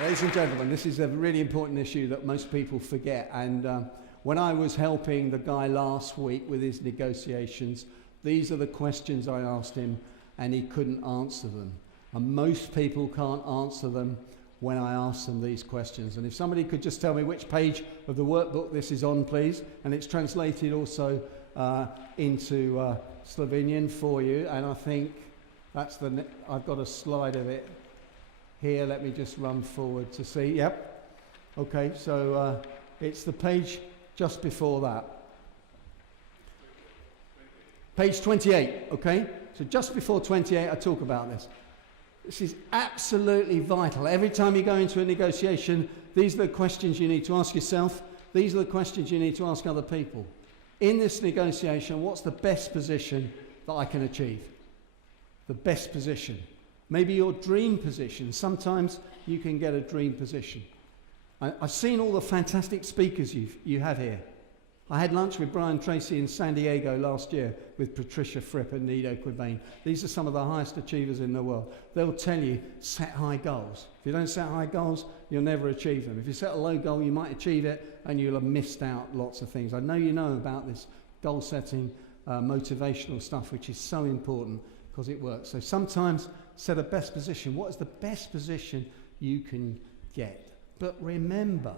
Ladies and gentlemen, this is a really important issue that most people forget. And when I was helping the guy last week with his negotiations, these are the questions I asked him, and he couldn't answer them. And most people can't answer them when I ask them these questions. And if somebody could just tell me which page of the workbook this is on, please. And it's translated also into Slovenian for you. And I think that's I've got a slide of it here. Let me just run forward to see. Yep. Okay, so it's the page just before that. Page 28, okay? So just before 28, I talk about this. This is absolutely vital. Every time you go into a negotiation, these are the questions you need to ask yourself. These are the questions you need to ask other people. In this negotiation, what's the best position that I can achieve? The best position. Maybe your dream position. Sometimes you can get a dream position. I've seen all the fantastic speakers you have here. I had lunch with Brian Tracy in San Diego last year with Patricia Fripp and Nido Quibane. These are some of the highest achievers in the world. They'll tell you, set high goals. If you don't set high goals, you'll never achieve them. If you set a low goal, you might achieve it and you'll have missed out lots of things. I know you know about this goal setting, motivational stuff, which is so important because it works. So sometimes set a best position. What is the best position you can get? But remember,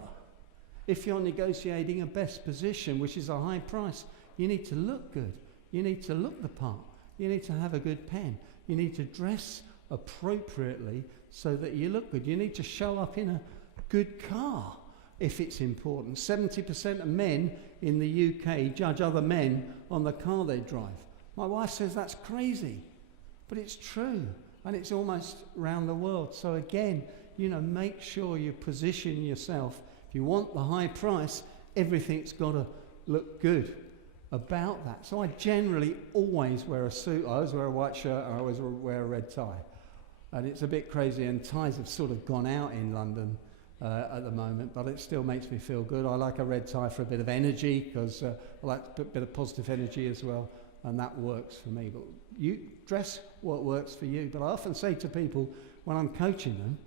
if you're negotiating a best position, which is a high price, you need to look good. You need to look the part. You need to have a good pen. You need to dress appropriately so that you look good. You need to show up in a good car if it's important. 70% of men in the UK judge other men on the car they drive. My wife says that's crazy, but it's true, and it's almost around the world. So again, make sure you position yourself. If you want the high price, everything's got to look good about that. So I generally always wear a suit. I always wear a white shirt. I always wear a red tie. And it's a bit crazy, and ties have sort of gone out in London at the moment, but it still makes me feel good. I like a red tie for a bit of energy, because I like a bit of positive energy as well, and that works for me. But you dress what works for you. But I often say to people when I'm coaching them,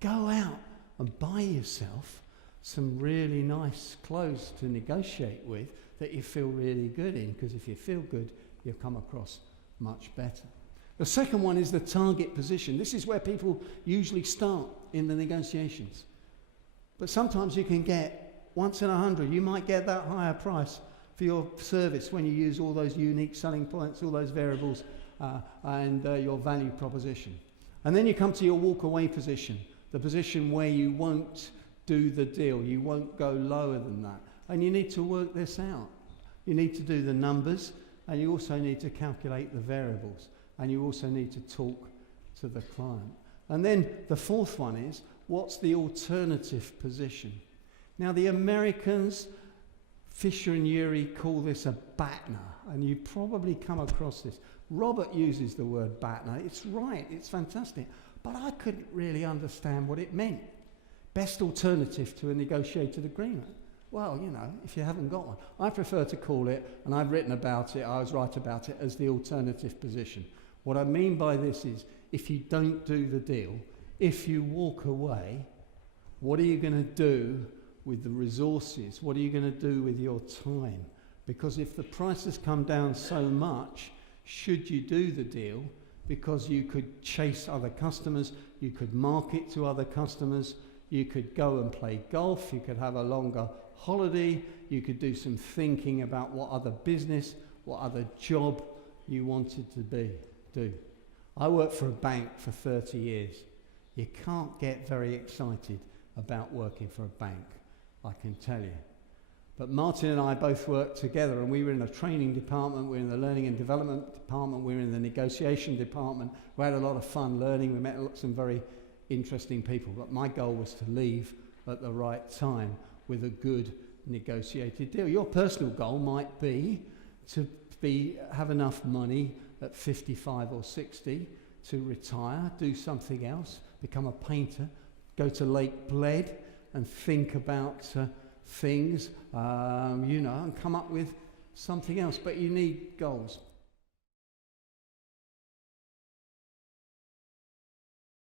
go out and buy yourself some really nice clothes to negotiate with that you feel really good in, because if you feel good, you'll come across much better. The second one is the target position. This is where people usually start in the negotiations. But sometimes you can get, once in 100, you might get that higher price for your service when you use all those unique selling points, all those variables, and your value proposition. And then you come to your walk-away position, the position where you won't do the deal, you won't go lower than that. And you need to work this out. You need to do the numbers, and you also need to calculate the variables, and you also need to talk to the client. And then the fourth one is, what's the alternative position? Now the Americans, Fisher and Urey, call this a BATNA, and you probably come across this. Robert uses the word BATNA. It's right, it's fantastic, but I couldn't really understand what it meant. Best alternative to a negotiated agreement. Well, if you haven't got one. I prefer to call it, and I've written about it, I was right about it, as the alternative position. What I mean by this is, if you don't do the deal, if you walk away, what are you going to do with the resources? What are you going to do with your time? Because if the price has come down so much, should you do the deal? Because you could chase other customers, you could market to other customers, you could go and play golf, you could have a longer holiday, you could do some thinking about what other business, what other job you wanted to do. I worked for a bank for 30 years. You can't get very excited about working for a bank, I can tell you. But Martin and I both worked together, and we were in a training department, we were in the learning and development department, we were in the negotiation department. We had a lot of fun learning, we met some very interesting people, but my goal was to leave at the right time with a good negotiated deal. Your personal goal might be to have enough money at 55 or 60 to retire, do something else, become a painter, go to Lake Bled and think about things, and come up with something else. But you need goals.